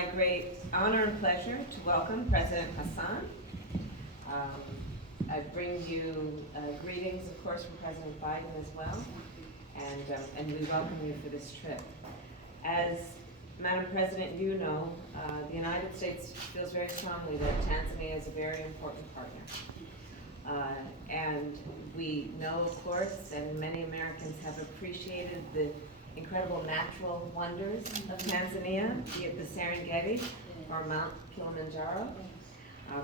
my great honor and pleasure to welcome President Hassan. I bring you greetings, of course, from President Biden as well, and we welcome you for this trip. As Madam President, you know, the United States feels very strongly that Tanzania is a very important partner. And we know, of course, and many Americans have appreciated the incredible natural wonders of Tanzania, be it the Serengeti or Mount Kilimanjaro,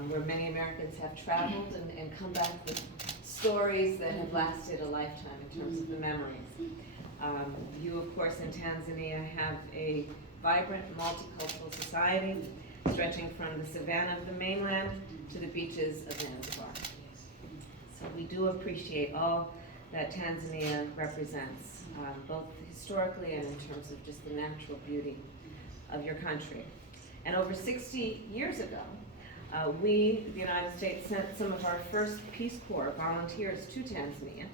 where many Americans have traveled and come back with stories that have lasted a lifetime in terms of the memories. You, of course, in Tanzania have a vibrant multicultural society stretching from the savannah of the mainland to the beaches of Zanzibar. So we do appreciate all that Tanzania represents, both historically and in terms of just the natural beauty of your country. And over 60 years ago, we, the United States, sent some of our first Peace Corps volunteers to Tanzania.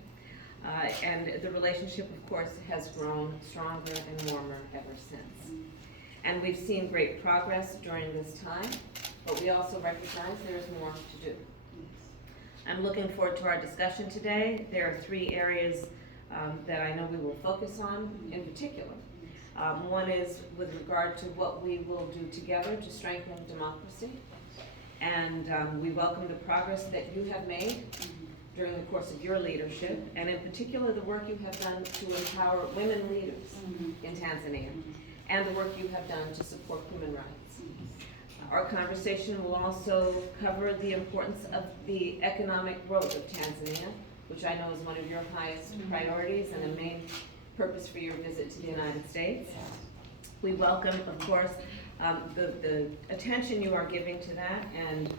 And the relationship, of course, has grown stronger and warmer ever since. And we've seen great progress during this time, but we also recognize there is more to do. I'm looking forward to our discussion today. There are three areas that I know we will focus on in particular. One is with regard to what we will do together to strengthen democracy. And we welcome the progress that you have made during the course of your leadership, and in particular the work you have done to empower women leaders in Tanzania, and the work you have done to support human rights. Our conversation will also cover the importance of the economic growth of Tanzania, which I know is one of your highest priorities and a main purpose for your visit to the United States. We welcome, of course, the attention you are giving to that, and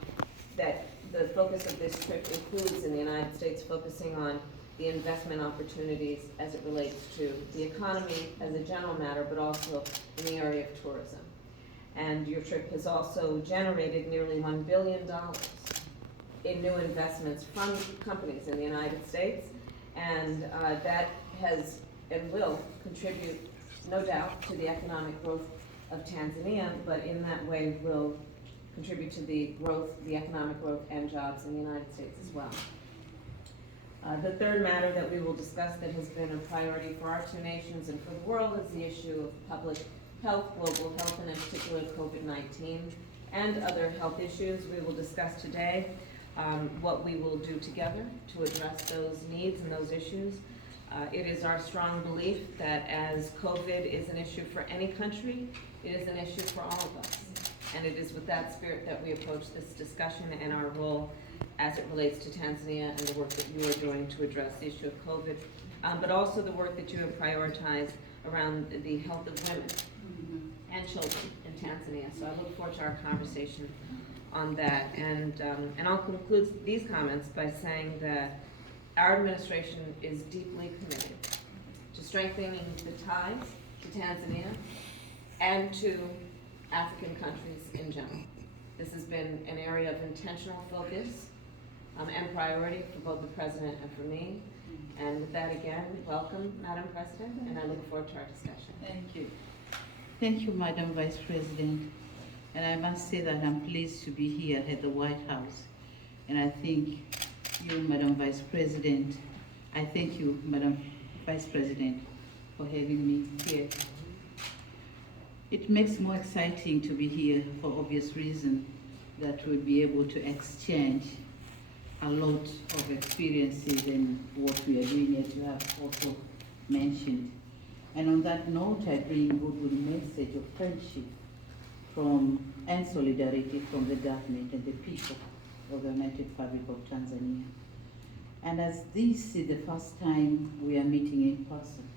that the focus of this trip includes in the United States focusing on the investment opportunities as it relates to the economy as a general matter, but also in the area of tourism. And your trip has also generated nearly $1 billion in new investments from companies in the United States, and that has and will contribute, no doubt, to the economic growth of Tanzania, but in that way will contribute to the growth, the economic growth and jobs in the United States as well. The third matter that we will discuss that has been a priority for our two nations and for the world is the issue of public health, global health, and in particular COVID-19 and other health issues. We will discuss today what we will do together to address those needs and those issues. It is our strong belief that as COVID is an issue for any country, it is an issue for all of us. And it is with that spirit that we approach this discussion and our role as it relates to Tanzania and the work that you are doing to address the issue of COVID, but also the work that you have prioritized around the health of women and children in Tanzania. So I look forward to our conversation on that. And I'll conclude these comments by saying that our administration is deeply committed to strengthening the ties to Tanzania and to African countries in general. This has been an area of intentional focus and priority for both the President and for me. And with that, again, welcome, Madam President, and I look forward to our discussion. Thank you. Thank you, Madam Vice President. And I must say that I'm pleased to be here at the White House. And I think you, Madam Vice President, I thank you, Madam Vice President, for having me here. It makes more exciting to be here for obvious reason that we'll be able to exchange a lot of experiences in what we are doing, as you have also mentioned. And on that note, I bring goodwill message of friendship and solidarity from the government and the people of the United Republic of Tanzania. And as this is the first time we are meeting in person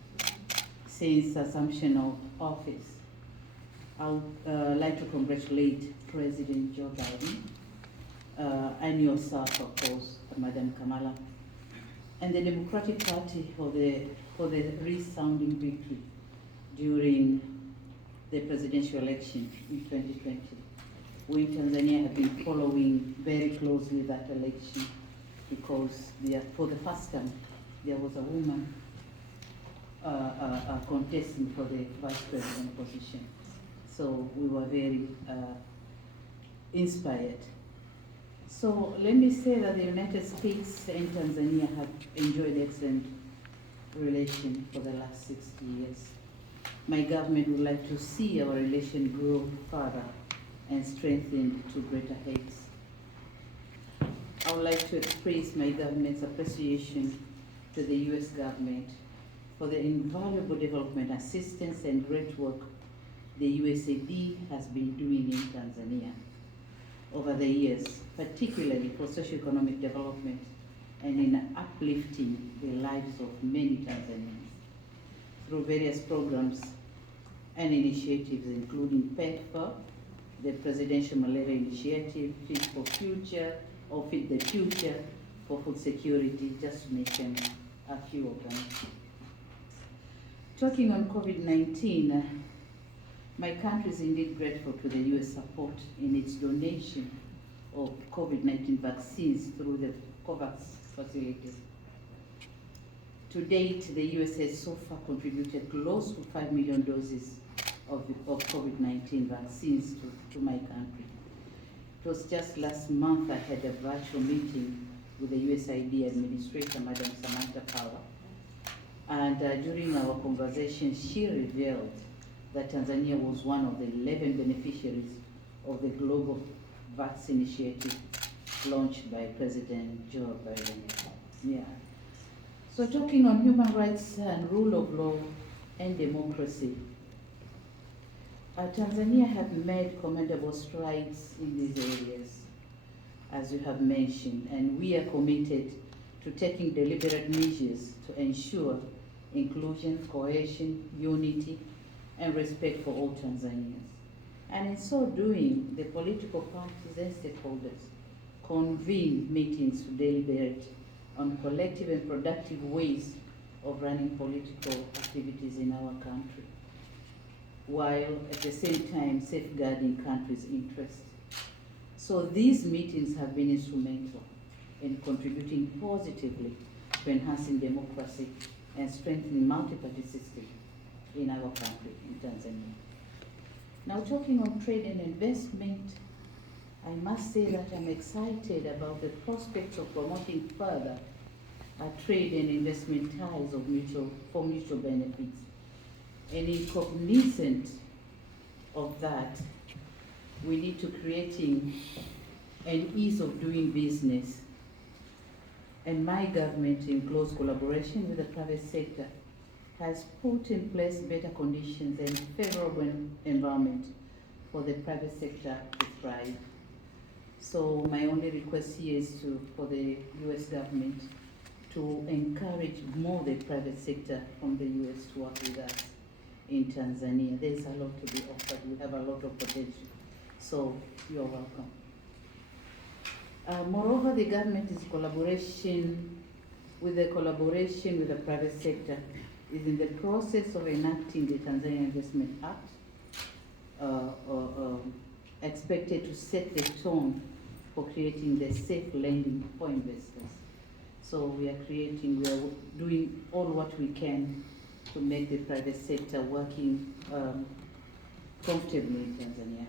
since assumption of office, I would like to congratulate President Joe Biden and yourself, of course, Madam Kamala, and the Democratic Party for the resounding victory during the presidential election in 2020. We in Tanzania have been following very closely that election because for the first time there was a woman contesting for the vice president position So we were very inspired. So let me say that the United States and Tanzania have enjoyed excellent relations for the last 60 years. My government would like to see our relation grow further and strengthened to greater heights. I would like to express my government's appreciation to the U.S. government for the invaluable development assistance and great work the USAID has been doing in Tanzania over the years, particularly for socioeconomic development and in uplifting the lives of many Tanzanians through various programs and initiatives, including PEPFAR, the Presidential Malaria Initiative, Feed for Future, or Feed the Future for food security, just to mention a few of them. Talking on COVID-19, my country is indeed grateful to the U.S. support in its donation of COVID-19 vaccines through the COVAX facility. To date, the U.S. has so far contributed close to 5 million doses of COVID-19 vaccines to my country. It was just last month I had a virtual meeting with the USAID Administrator, Madam Samantha Power, and during our conversation, she revealed that Tanzania was one of the 11 beneficiaries of the Global Vaccine Initiative launched by President Joe Biden. Yeah. So talking on human rights and rule of law and democracy, Tanzania have made commendable strides in these areas, as you have mentioned, and we are committed to taking deliberate measures to ensure inclusion, cohesion, unity, and respect for all Tanzanians. And in so doing, the political parties and stakeholders convene meetings to deliberate on collective and productive ways of running political activities in our country, while at the same time safeguarding country's interests. So these meetings have been instrumental in contributing positively to enhancing democracy and strengthening multi-party system in our country, in Tanzania. Now talking on trade and investment, I must say that I'm excited about the prospects of promoting further trade and investment ties for mutual benefits. And in cognizant of that, we need to creating an ease of doing business. And my government, in close collaboration with the private sector, has put in place better conditions and favorable environment for the private sector to thrive. So my only request here is for the U.S. government to encourage more the private sector from the U.S. to work with us in Tanzania. There's a lot to be offered. We have a lot of potential. So you're welcome. Moreover, the government is collaboration with the private sector is in the process of enacting the Tanzania Investment Act, expected to set the tone for creating the safe lending for investors. So we are doing all what we can to make the private sector working comfortably in Tanzania.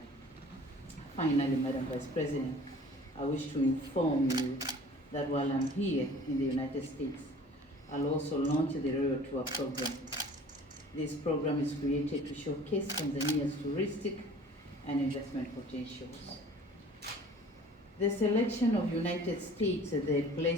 Finally, Madam Vice President, I wish to inform you that while I'm here in the United States, I'll also launch the Royal Tour program. This program is created to showcase Tanzania's touristic and investment potentials. The selection of United States as the place